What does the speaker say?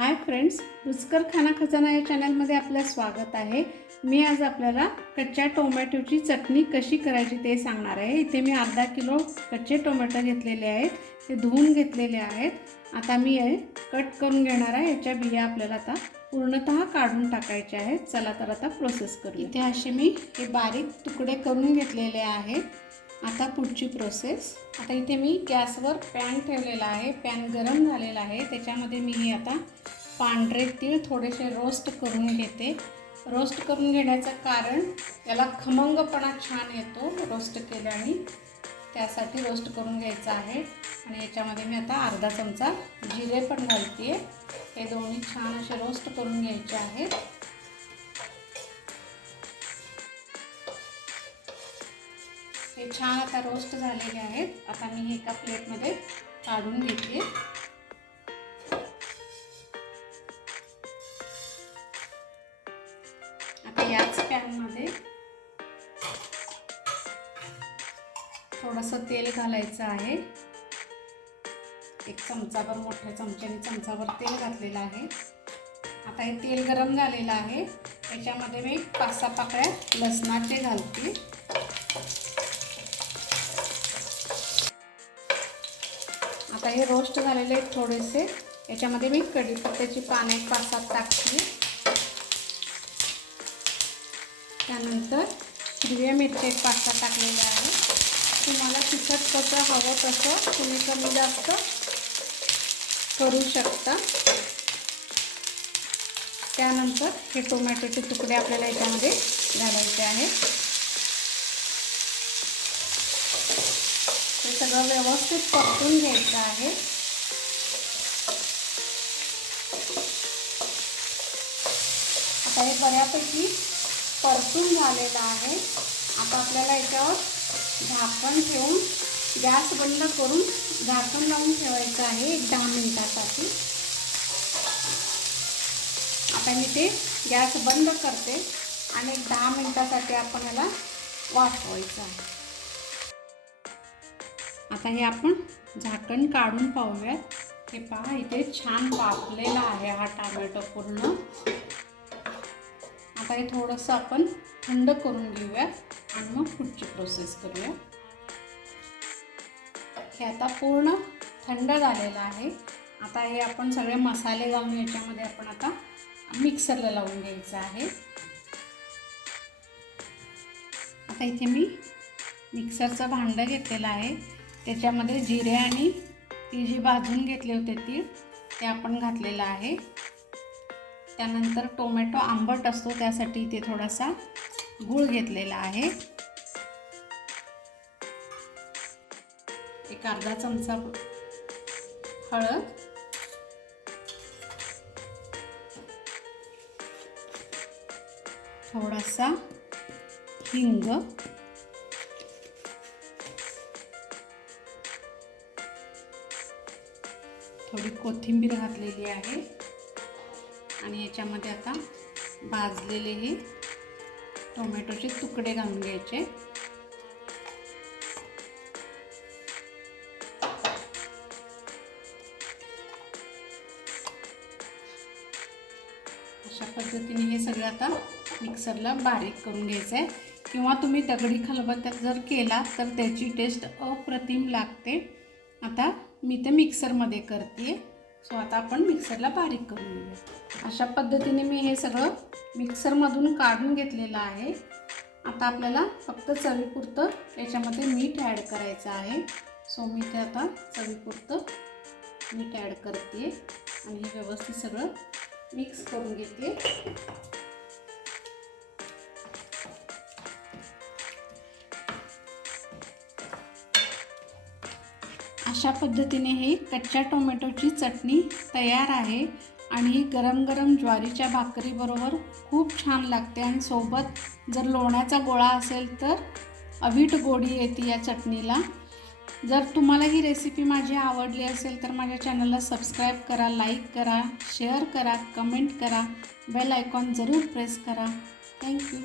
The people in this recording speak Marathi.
हाय फ्रेंड्स रुचकर खाना खजाना या चॅनलमध्ये आपलं स्वागत आहे. मी आज आपल्याला कच्च्या टोमॅटोची चटणी कशी करायची ते सांगणार आहे. इथे मी अर्धा किलो कच्चे टोमॅटो घेतलेले आहेत ते धुवून घेतलेले आहेत. आता मी हे कट करून घेणार आहे. याच्या बिया आपल्याला आता पूर्णतः काढून टाकायच्या आहेत. चला तर आता प्रोसेस करू इथे असे मी हे बारीक तुकडे करून घेतलेले आहेत. आता पुढची प्रोसेस आता इथे मी गॅसवर पॅन ठेवलेला आहे. पॅन गरम झालेला आहे. त्याच्यामध्ये मी हे आता पांढरे तीळ थोडेसे रोस्ट करून घेते. रोस्ट करून घेण्याचं कारण याला खमंगपणा छान येतो रोस्ट केल्याने. त्यासाठी रोस्ट करून घ्यायचं आहे. आणि याच्यामध्ये मी आता अर्धा चमचा जिरे पण घालते हे दोन्ही छान असे रोस्ट करून घ्यायचे आहेत. हे छान आता रोस्ट झालेले आहेत. आता मी एका प्लेटमध्ये काढून घेते. याच पॅनमध्ये थोडंसं तेल घालायचं आहे. एक चमचाभर मोठ्या चमच्याने चमचाभर तेल घातलेलं आहे. आता हे तेल गरम झालेलं आहे. याच्यामध्ये मी पाच सहा पाकळ्या लसणाचे घालते. आता हे रोस्ट झालेले थोडेसे. याच्यामध्ये मी कढीपत्त्याची पाने एक पाच सात टाकते. त्यानंतर हिरव्या मिरच्या एक पाच सहा टाकलेल्या आहेत तुम्हाला तिखट कसं हवं तसं तुम्ही कमी जास्त करू शकता. त्यानंतर हे टोमॅटोचे तुकडे आपल्याला याच्यामध्ये घालायचे आहेत हे सगळं व्यवस्थित पकडून घ्यायचं आहे. आता हे बऱ्यापैकी परतून झालेला आहे. आता आपल्याला याच्यावर झाकण ठेवून गॅस बंद करून झाकण लावून ठेवायचं आहे एक दहा मिनिटासाठी. आता मी ते गॅस बंद करते आणि एक दहा मिनटासाठी आपण याला वाफवायचं आहे. आता हे आपण झाकण काढून पाहूयात. हे पहा इथे छान वाफलेला आहे हा टॅमॅटो पूर्ण. आता हे थोडंसं आपण थंड करून घेऊया आणि मग पुढची प्रोसेस करूया. हे आता पूर्ण थंड झालेलं आहे. आता हे आपण सगळे मसाले लावून याच्यामध्ये आपण आता मिक्सरला लावून घ्यायचं आहे. आता इथे मी मिक्सरचं भांडं घेतलेलं आहे. त्याच्यामध्ये जिरे आणि ती जी भाजून घेतले होते ती ते आपण घातलेलं आहे. त्यानंतर टोमॅटो आंबट असतो त्यासाठी इथे थोडासा गूळ घेतलेला आहे. एक अर्धा चमचा हळद. थोडासा हिंग. थोडी कोथिंबीर घातलेली आहे. आणि याच्यामध्ये आता भाजलेले हे टोमॅटोचे तुकडे घालून घ्यायचे. अशा पद्धतीने हे सगळं आता मिक्सरला बारीक करून घ्यायचं आहे. किंवा तुम्ही दगडी खलबत्त्यात जर केला तर त्याची टेस्ट अप्रतिम लागते. आता मी ते मिक्सरमध्ये करते. सो आता आपण मिक्सरला बारीक करून घेऊया अशा पद्धतीने मी हे सगळं मिक्सरमधून काढून घेतलेलं आहे. आता आपल्याला फक्त चवीपुरतं याच्यामध्ये मीठ ॲड करायचं आहे. सो मी ते आता चवीपुरतं मीठ ॲड करते आणि हे व्यवस्थित सगळं मिक्स करून घेते अशा पद्धतीने हे कच्च्या टोमॅटोची चटणी तयार आहे आणि ही गरम गरम ज्वारीच्या भाकरीबरोबर खूप छान लागते आणि सोबत जर लोण्याचा गोळा असेल तर अवीट गोडी येते या चटणीला. जर तुम्हाला ही रेसिपी माझी आवडली असेल तर माझ्या चॅनलला सबस्क्राईब करा लाईक करा शेअर करा कमेंट करा बेल आयकॉन जरूर प्रेस करा. Thank you